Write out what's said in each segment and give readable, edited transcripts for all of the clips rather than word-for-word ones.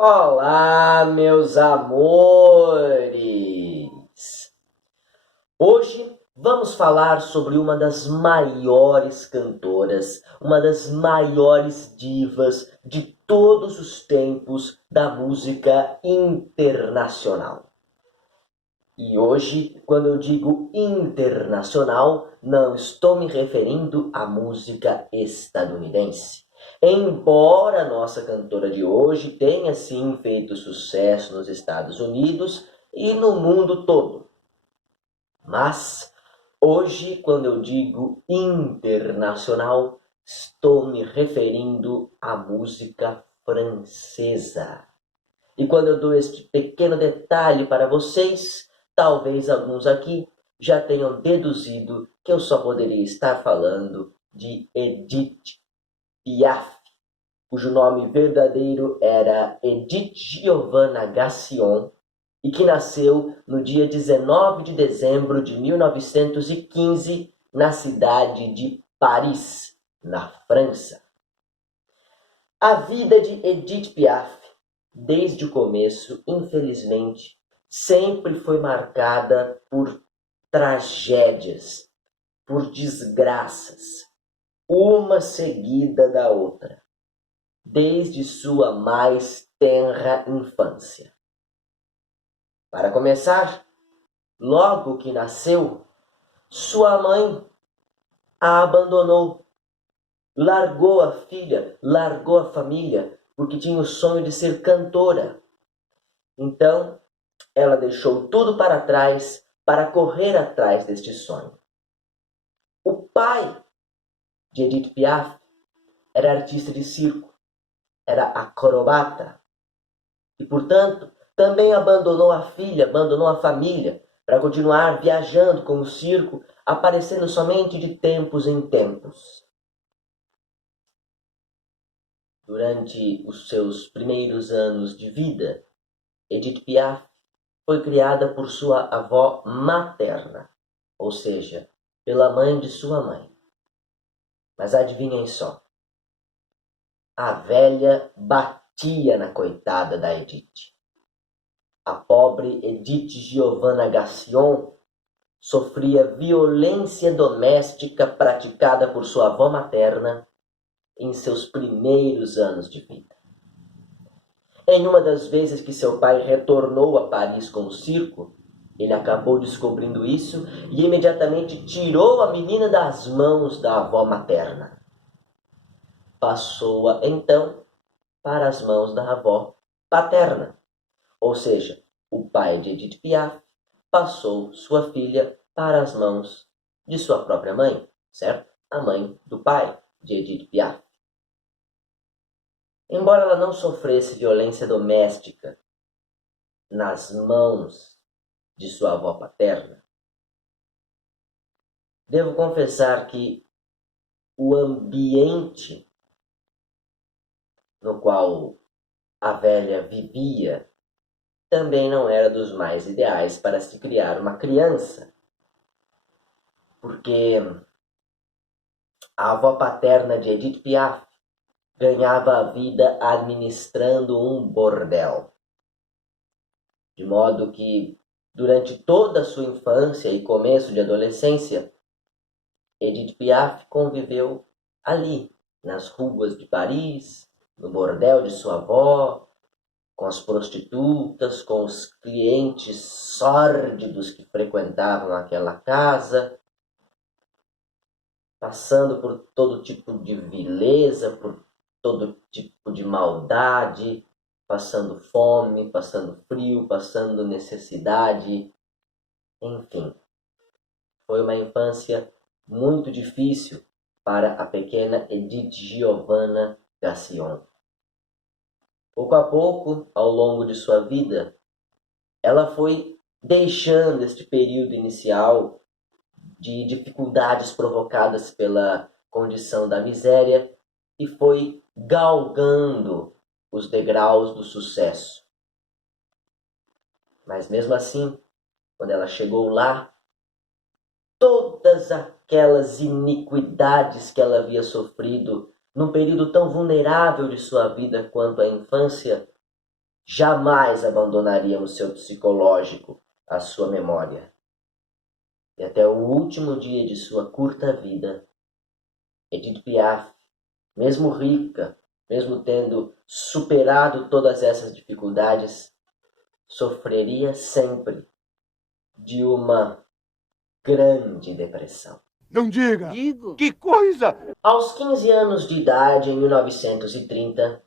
Olá, meus amores! Hoje vamos falar sobre uma das maiores cantoras, uma das maiores divas de todos os tempos da música internacional. E hoje, quando eu digo internacional, não estou me referindo à música estadunidense. Embora a nossa cantora de hoje tenha sim feito sucesso nos Estados Unidos e no mundo todo. Mas hoje, quando eu digo internacional, estou me referindo à música francesa. E quando eu dou este pequeno detalhe para vocês, talvez alguns aqui já tenham deduzido que eu só poderia estar falando de Edith Piaf, cujo nome verdadeiro era Edith Giovanna Gassion e que nasceu no dia 19 de dezembro de 1915 na cidade de Paris, na França. A vida de Edith Piaf, desde o começo, infelizmente, sempre foi marcada por tragédias, por desgraças, uma seguida da outra, desde sua mais tenra infância. Para começar, logo que nasceu, sua mãe a abandonou, largou a filha, largou a família, porque tinha o sonho de ser cantora. Então, ela deixou tudo para trás para correr atrás deste sonho. O pai de Edith Piaf era artista de circo, era acrobata e, portanto, também abandonou a filha, abandonou a família para continuar viajando com o circo, aparecendo somente de tempos em tempos. Durante os seus primeiros anos de vida, Edith Piaf foi criada por sua avó materna, ou seja, pela mãe de sua mãe. Mas adivinhem só, a velha batia na coitada da Edith. A pobre Edith Giovanna Gassion sofria violência doméstica praticada por sua avó materna em seus primeiros anos de vida. Em uma das vezes que seu pai retornou a Paris com o circo, ele acabou descobrindo isso e imediatamente tirou a menina das mãos da avó materna. Passou-a, então, para as mãos da avó paterna. Ou seja, o pai de Edith Piaf passou sua filha para as mãos de sua própria mãe, certo? A mãe do pai de Edith Piaf. Embora ela não sofresse violência doméstica nas mãos de sua avó paterna, devo confessar que o ambiente no qual a velha vivia também não era dos mais ideais para se criar uma criança, porque a avó paterna de Edith Piaf ganhava a vida administrando um bordel. De modo que, durante toda a sua infância e começo de adolescência, Edith Piaf conviveu ali, nas ruas de Paris, no bordel de sua avó, com as prostitutas, com os clientes sórdidos que frequentavam aquela casa, passando por todo tipo de vileza, por todo tipo de maldade, passando fome, passando frio, passando necessidade, enfim. Foi uma infância muito difícil para a pequena Edith Giovanna Gassion. Pouco a pouco, ao longo de sua vida, ela foi deixando este período inicial de dificuldades provocadas pela condição da miséria e foi galgando os degraus do sucesso. Mas mesmo assim, quando ela chegou lá, todas aquelas iniquidades que ela havia sofrido num período tão vulnerável de sua vida quanto a infância, jamais abandonaríamos seu psicológico, a sua memória. E até o último dia de sua curta vida, Edith Piaf, mesmo rica, mesmo tendo superado todas essas dificuldades, sofreria sempre de uma grande depressão. Não diga! Digo. Que coisa! Aos 15 anos de idade, em 1930,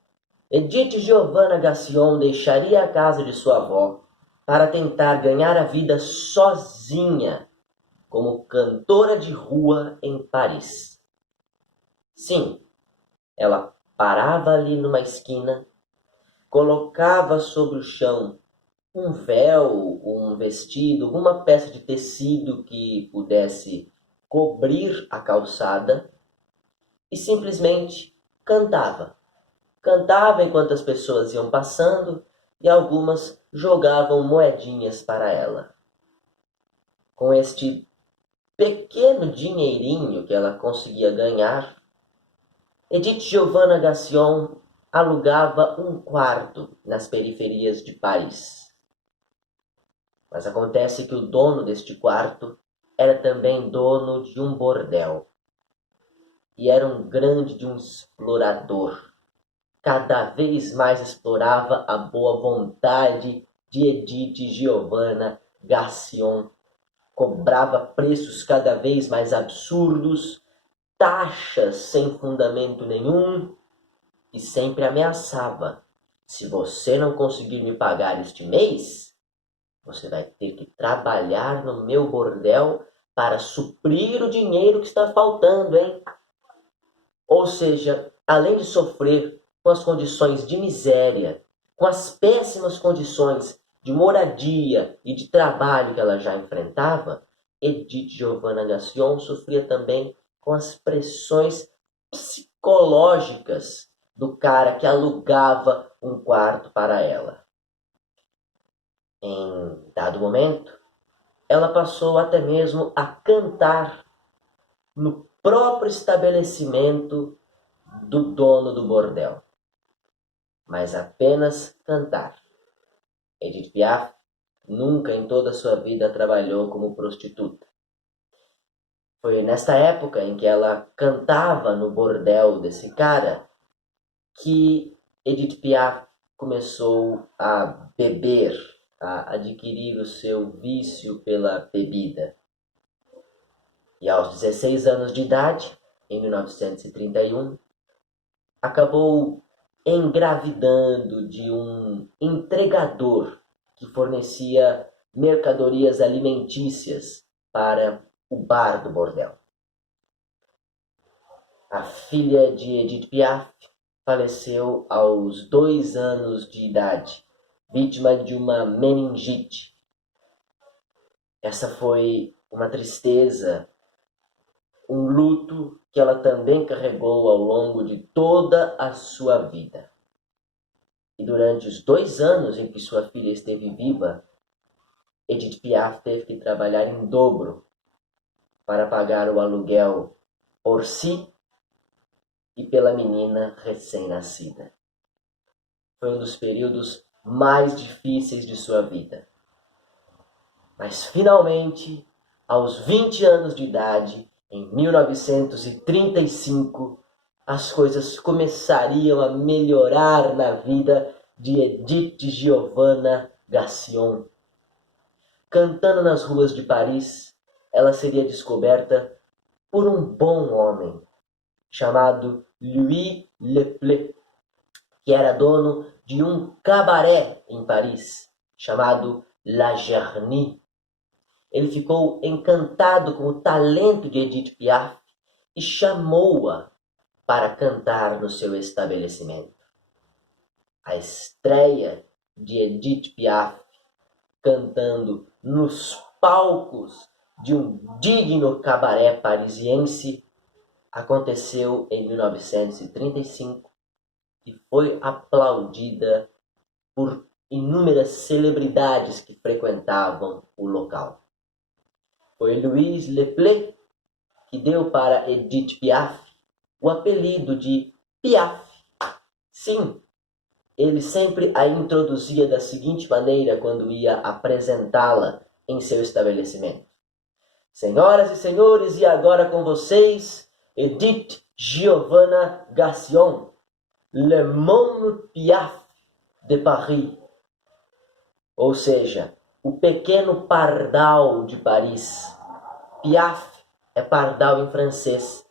Edith Giovanna Gassion deixaria a casa de sua avó para tentar ganhar a vida sozinha como cantora de rua em Paris. Sim, ela parava ali numa esquina, colocava sobre o chão um véu, um vestido, alguma peça de tecido que pudesse cobrir a calçada e simplesmente cantava. Cantava enquanto as pessoas iam passando e algumas jogavam moedinhas para ela. Com este pequeno dinheirinho que ela conseguia ganhar, Edith Giovanna Gassion alugava um quarto nas periferias de Paris. Mas acontece que o dono deste quarto era também dono de um bordel. E era um grande explorador. Cada vez mais explorava a boa vontade de Edith Giovanna Gassion. Cobrava preços cada vez mais absurdos, taxas sem fundamento nenhum, e sempre ameaçava: se você não conseguir me pagar este mês, você vai ter que trabalhar no meu bordel para suprir o dinheiro que está faltando, hein? Ou seja, além de sofrer com as condições de miséria, com as péssimas condições de moradia e de trabalho que ela já enfrentava, Edith Giovanna Gassion sofria também com as pressões psicológicas do cara que alugava um quarto para ela. Em dado momento, ela passou até mesmo a cantar no próprio estabelecimento do dono do bordel. Mas apenas cantar. Edith Piaf nunca em toda a sua vida trabalhou como prostituta. Foi nesta época em que ela cantava no bordel desse cara que Edith Piaf começou a beber, a adquirir o seu vício pela bebida. E aos 16 anos de idade, em 1931, acabou engravidando de um entregador que fornecia mercadorias alimentícias para o bar do bordel. A filha de Edith Piaf faleceu aos 2 anos de idade, vítima de uma meningite. Essa foi uma tristeza, um luto que ela também carregou ao longo de toda a sua vida. E durante os 2 anos em que sua filha esteve viva, Edith Piaf teve que trabalhar em dobro para pagar o aluguel por si e pela menina recém-nascida. Foi um dos períodos mais difíceis de sua vida. Mas finalmente, aos 20 anos de idade, em 1935, as coisas começariam a melhorar na vida de Edith Giovanna Gassion. Cantando nas ruas de Paris, ela seria descoberta por um bom homem chamado Louis Leplé, que era dono de um cabaré em Paris chamado La Jarnie. Ele ficou encantado com o talento de Edith Piaf e chamou-a para cantar no seu estabelecimento. A estreia de Edith Piaf cantando nos palcos de um digno cabaré parisiense aconteceu em 1935 e foi aplaudida por inúmeras celebridades que frequentavam o local. Foi Louis Leplé que deu para Edith Piaf o apelido de Piaf. Sim, ele sempre a introduzia da seguinte maneira quando ia apresentá-la em seu estabelecimento. Senhoras e senhores, e agora com vocês, Edith Giovanna Gassion, Le Môme Piaf de Paris. Ou seja, o pequeno pardal de Paris. Piaf é pardal em francês,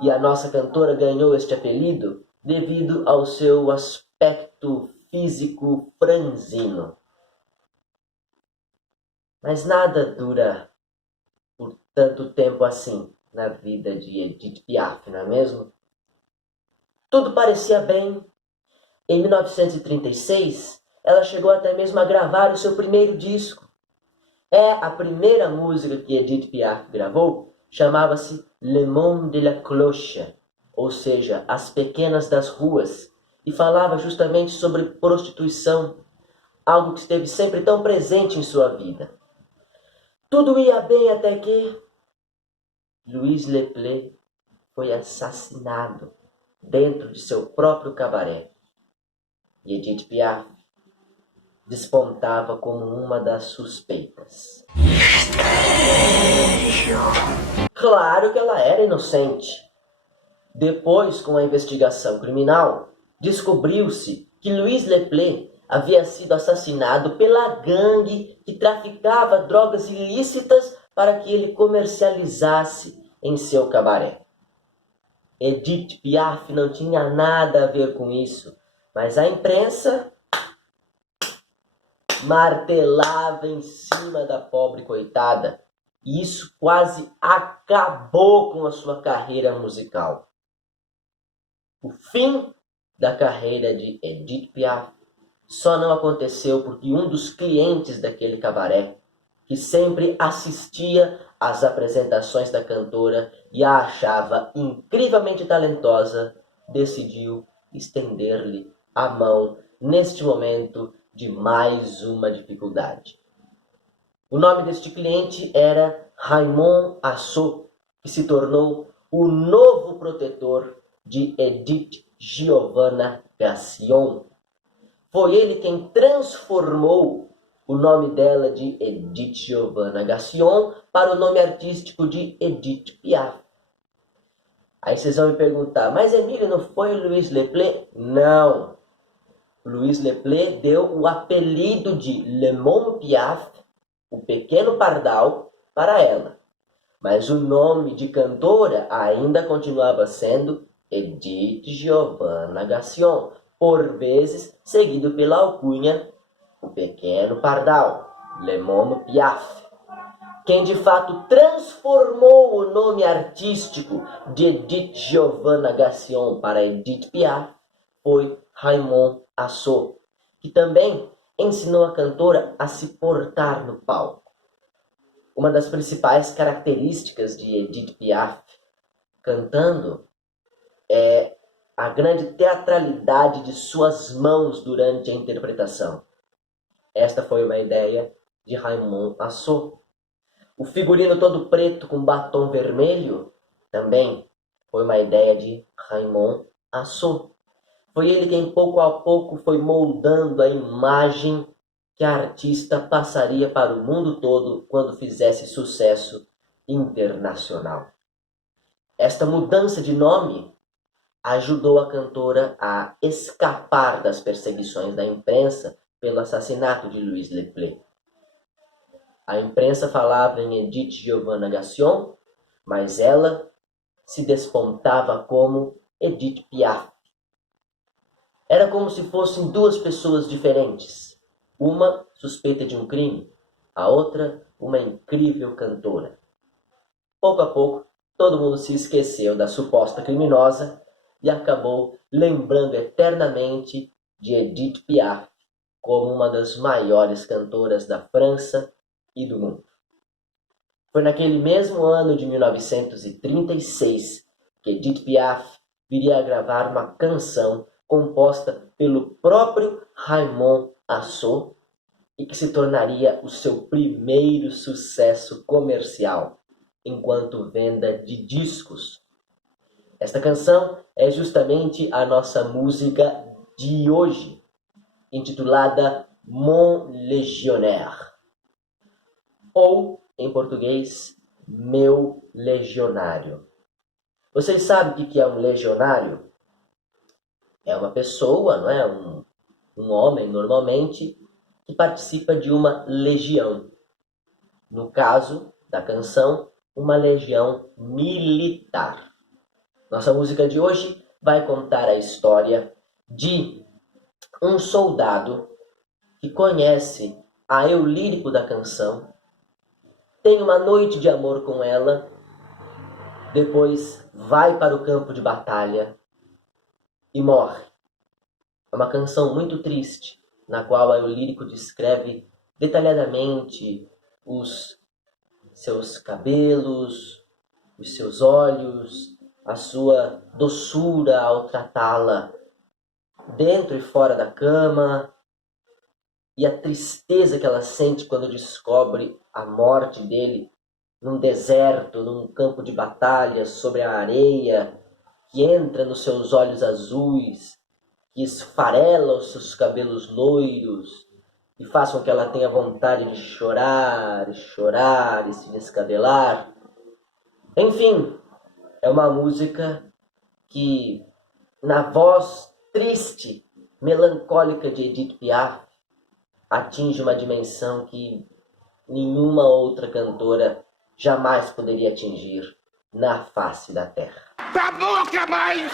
e a nossa cantora ganhou este apelido devido ao seu aspecto físico franzino. Mas nada dura por tanto tempo assim na vida de Edith Piaf, não é mesmo? Tudo parecia bem. Em 1936, ela chegou até mesmo a gravar o seu primeiro disco. A primeira música que Edith Piaf gravou chamava-se Le Môme de la Cloche, ou seja, As Pequenas das Ruas, e falava justamente sobre prostituição, algo que esteve sempre tão presente em sua vida. Tudo ia bem até que Louis Leplé foi assassinado dentro de seu próprio cabaré. E Edith Piaf despontava como uma das suspeitas. Claro que ela era inocente. Depois, com a investigação criminal, descobriu-se que Louis Leplé havia sido assassinado pela gangue que traficava drogas ilícitas para que ele comercializasse em seu cabaré. Edith Piaf não tinha nada a ver com isso, mas a imprensa martelava em cima da pobre coitada, e isso quase acabou com a sua carreira musical. O fim da carreira de Edith Piaf só não aconteceu porque um dos clientes daquele cabaré, que sempre assistia às apresentações da cantora e a achava incrivelmente talentosa, decidiu estender-lhe a mão neste momento de mais uma dificuldade. O nome deste cliente era Raymond Assou, que se tornou o novo protetor de Edith Giovanna Gassion. Foi ele quem transformou o nome dela de Edith Giovanna Gassion para o nome artístico de Edith Piaf. Aí vocês vão me perguntar, mas Emílio, não foi o Louis Leplé? Não. Louis Leplé deu o apelido de Le Môme Piaf, o pequeno pardal, para ela. Mas o nome de cantora ainda continuava sendo Edith Giovanna Gassion, por vezes seguido pela alcunha o pequeno pardal, Le Môme Piaf. Quem de fato transformou o nome artístico de Edith Giovanna Gassion para Edith Piaf foi Raymond Assou, que também ensinou a cantora a se portar no palco. Uma das principais características de Edith Piaf cantando é a grande teatralidade de suas mãos durante a interpretação. Esta foi uma ideia de Raymond Assou. O figurino todo preto com batom vermelho também foi uma ideia de Raymond Assou. Foi ele quem pouco a pouco foi moldando a imagem que a artista passaria para o mundo todo quando fizesse sucesso internacional. Esta mudança de nome ajudou a cantora a escapar das perseguições da imprensa pelo assassinato de Louis Leplé. A imprensa falava em Edith Giovanna Gassion, mas ela se despontava como Edith Piaf. Era como se fossem duas pessoas diferentes. Uma suspeita de um crime, a outra uma incrível cantora. Pouco a pouco, todo mundo se esqueceu da suposta criminosa e acabou lembrando eternamente de Edith Piaf como uma das maiores cantoras da França e do mundo. Foi naquele mesmo ano de 1936 que Edith Piaf viria a gravar uma canção composta pelo próprio Raymond Assou e que se tornaria o seu primeiro sucesso comercial enquanto venda de discos. Esta canção é justamente a nossa música de hoje, intitulada Mon Légionnaire, ou, em português, Meu Legionário. Vocês sabem o que é um legionário? É uma pessoa, não é? Um homem, normalmente, que participa de uma legião. No caso da canção, uma legião militar. Nossa música de hoje vai contar a história de um soldado que conhece a eu lírico da canção, tem uma noite de amor com ela, depois vai para o campo de batalha e morre. É uma canção muito triste, na qual a eu lírico descreve detalhadamente os seus cabelos, os seus olhos, a sua doçura ao tratá-la dentro e fora da cama, e a tristeza que ela sente quando descobre a morte dele num deserto, num campo de batalha, sobre a areia, que entra nos seus olhos azuis, que esfarela os seus cabelos loiros e faz com que ela tenha vontade de chorar, chorar e se descabelar. Enfim, é uma música que, na voz triste, melancólica de Edith Piaf, atinge uma dimensão que nenhuma outra cantora jamais poderia atingir na face da terra. Tá boca, mãe!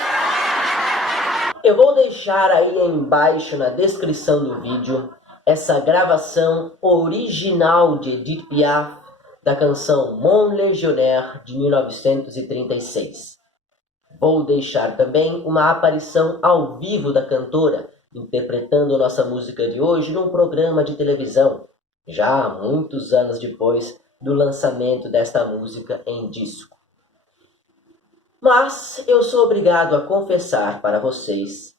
Eu vou deixar aí embaixo na descrição do vídeo essa gravação original de Edith Piaf da canção Mon Légionnaire de 1936. Vou deixar também uma aparição ao vivo da cantora interpretando nossa música de hoje num programa de televisão, já há muitos anos depois do lançamento desta música em disco. Mas eu sou obrigado a confessar para vocês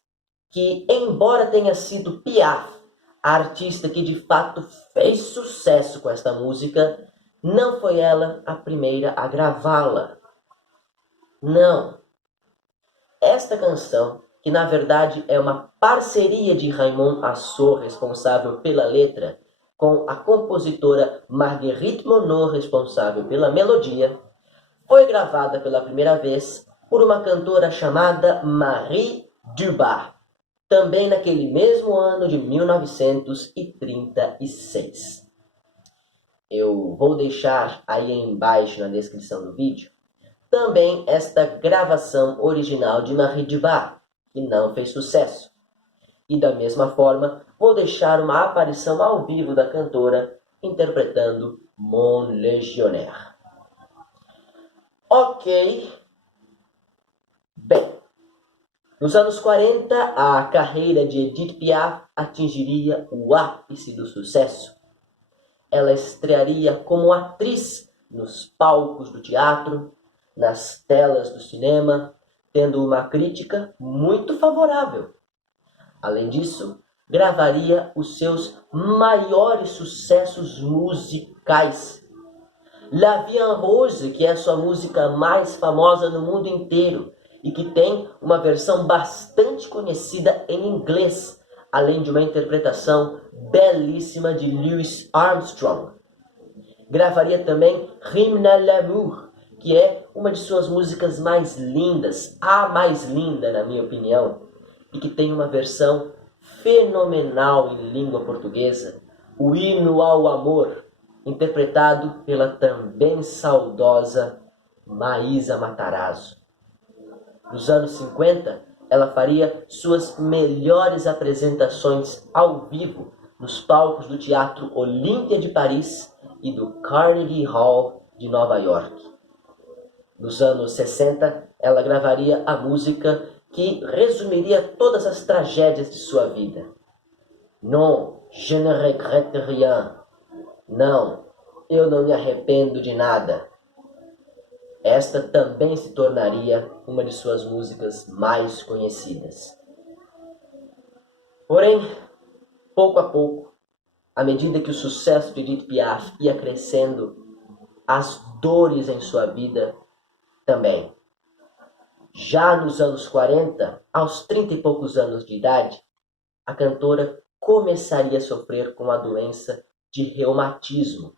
que, embora tenha sido Piaf a artista que de fato fez sucesso com esta música, não foi ela a primeira a gravá-la. Não. Esta canção, que na verdade é uma parceria de Raymond Assor, responsável pela letra, com a compositora Marguerite Monod, responsável pela melodia, foi gravada pela primeira vez por uma cantora chamada Marie Dubas, também naquele mesmo ano de 1936. Eu vou deixar aí embaixo na descrição do vídeo também esta gravação original de Marie Dubas, que não fez sucesso. E da mesma forma, vou deixar uma aparição ao vivo da cantora interpretando Mon Légionnaire. Ok. Bem, nos anos 40, a carreira de Edith Piaf atingiria o ápice do sucesso. Ela estrearia como atriz nos palcos do teatro, nas telas do cinema, tendo uma crítica muito favorável. Além disso, gravaria os seus maiores sucessos musicais. La Vie en Rose, que é a sua música mais famosa no mundo inteiro e que tem uma versão bastante conhecida em inglês, além de uma interpretação belíssima de Louis Armstrong. Gravaria também Hymne à l'amour, que é uma de suas músicas mais lindas, a mais linda na minha opinião, e que tem uma versão fenomenal em língua portuguesa, o Hino ao Amor, interpretado pela também saudosa Maísa Matarazzo. Nos anos 50, ela faria suas melhores apresentações ao vivo nos palcos do Teatro Olímpia de Paris e do Carnegie Hall de Nova York. Nos anos 60, ela gravaria a música que resumiria todas as tragédias de sua vida. Non, je ne regrette rien. Não, eu não me arrependo de nada. Esta também se tornaria uma de suas músicas mais conhecidas. Porém, pouco a pouco, à medida que o sucesso de Edith Piaf ia crescendo, as dores em sua vida também. Já nos anos 40, aos 30 e poucos anos de idade, a cantora começaria a sofrer com a doença de reumatismo,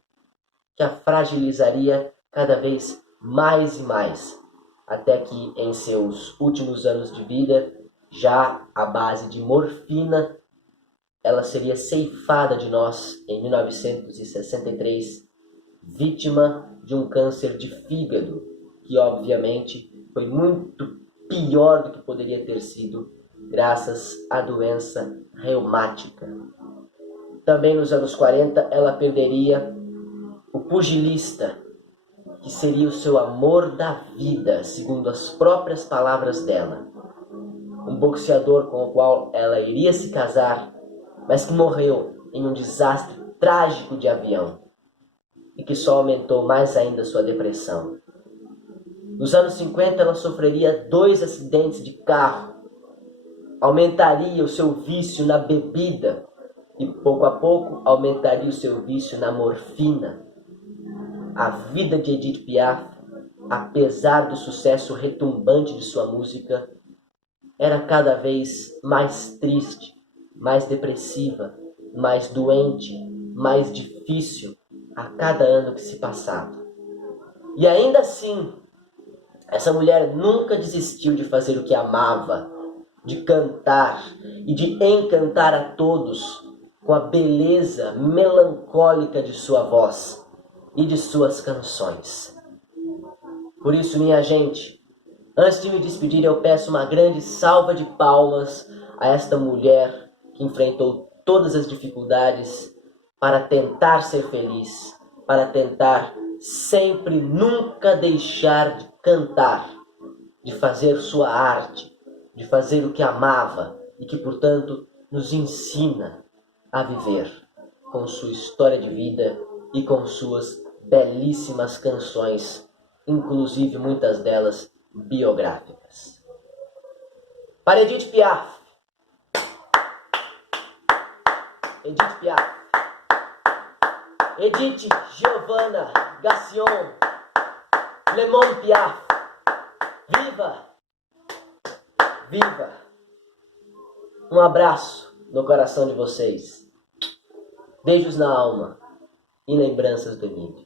que a fragilizaria cada vez mais e mais, até que em seus últimos anos de vida, já à base de morfina, ela seria ceifada de nós em 1963, vítima de um câncer de fígado, que obviamente foi muito pior do que poderia ter sido graças à doença reumática. Também nos anos 40 ela perderia o pugilista, que seria o seu amor da vida, segundo as próprias palavras dela. Um boxeador com o qual ela iria se casar, mas que morreu em um desastre trágico de avião e que só aumentou mais ainda sua depressão. Nos anos 50 ela sofreria 2 acidentes de carro, aumentaria o seu vício na bebida e pouco a pouco aumentaria o seu vício na morfina. A vida de Edith Piaf, apesar do sucesso retumbante de sua música, era cada vez mais triste, mais depressiva, mais doente, mais difícil a cada ano que se passava. E ainda assim, essa mulher nunca desistiu de fazer o que amava, de cantar e de encantar a todos com a beleza melancólica de sua voz e de suas canções. Por isso, minha gente, antes de me despedir, eu peço uma grande salva de palmas a esta mulher que enfrentou todas as dificuldades para tentar ser feliz, para tentar sempre, nunca deixar de cantar, de fazer sua arte, de fazer o que amava e que, portanto, nos ensina a viver com sua história de vida e com suas belíssimas canções, inclusive muitas delas biográficas. Para Edith Piaf. Edith Piaf. Edith Giovanna Gassion Lemon Piaf. Viva! Viva! Um abraço no coração de vocês. Beijos na alma e lembranças do Emílio.